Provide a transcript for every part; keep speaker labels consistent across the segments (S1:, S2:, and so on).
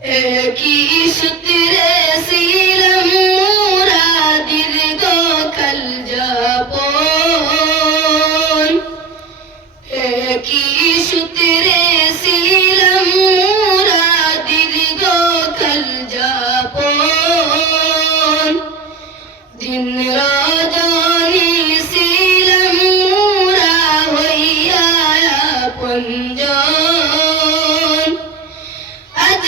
S1: কি সূত্রে ছিলাম মোরা দীর্ঘ কাল যাপন কি সূত্রে ছিলাম মোরা দীর্ঘ কাল যাপন দিন রাজনী ছিলাম মোরা হইয়া পঞ্জন আজ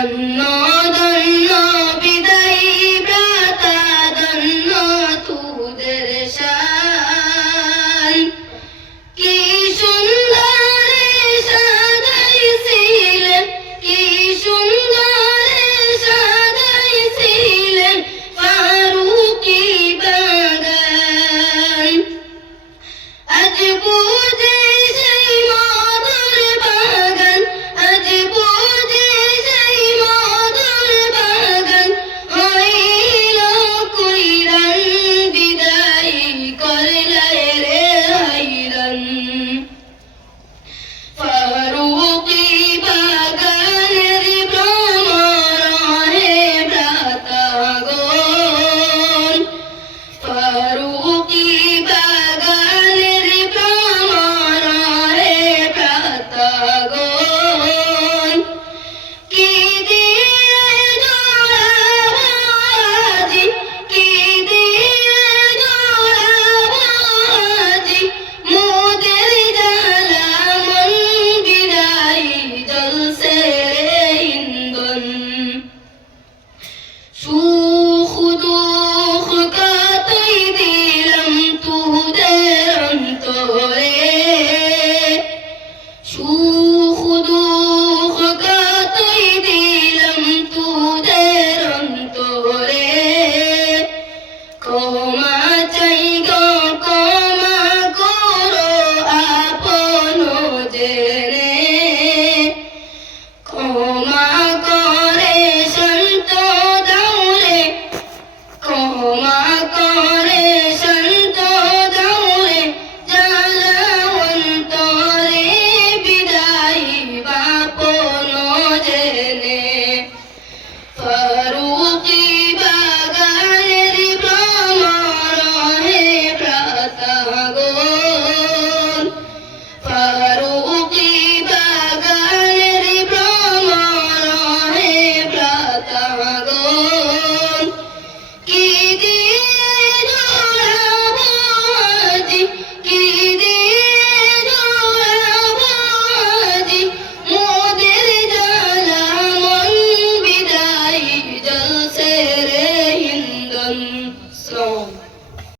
S1: Allah. Caralho!